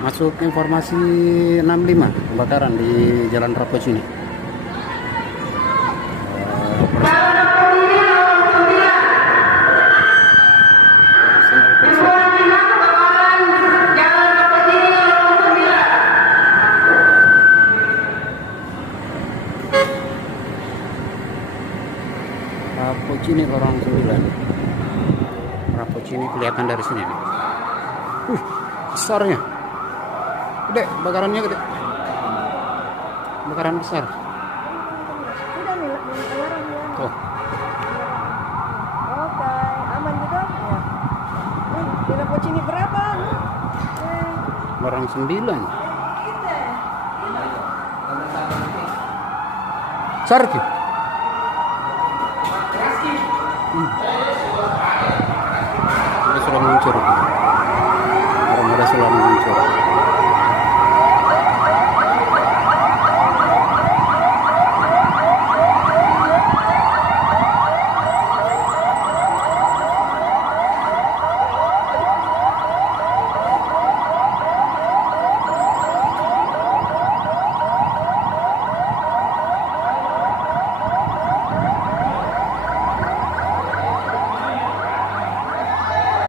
Masuk informasi 65 kebakaran di Jalan Rappocini. Rappocini Lorong 9. Rappocini kelihatan dari sini nih. Besarnya. Gede, bakarannya gede. Bakaran besar. Tuh. Oke, aman gitu? Ya. Di Rappocini berapa? Lorong 9. Besar tuh. Udah sudah muncul. Orang sudah muncul.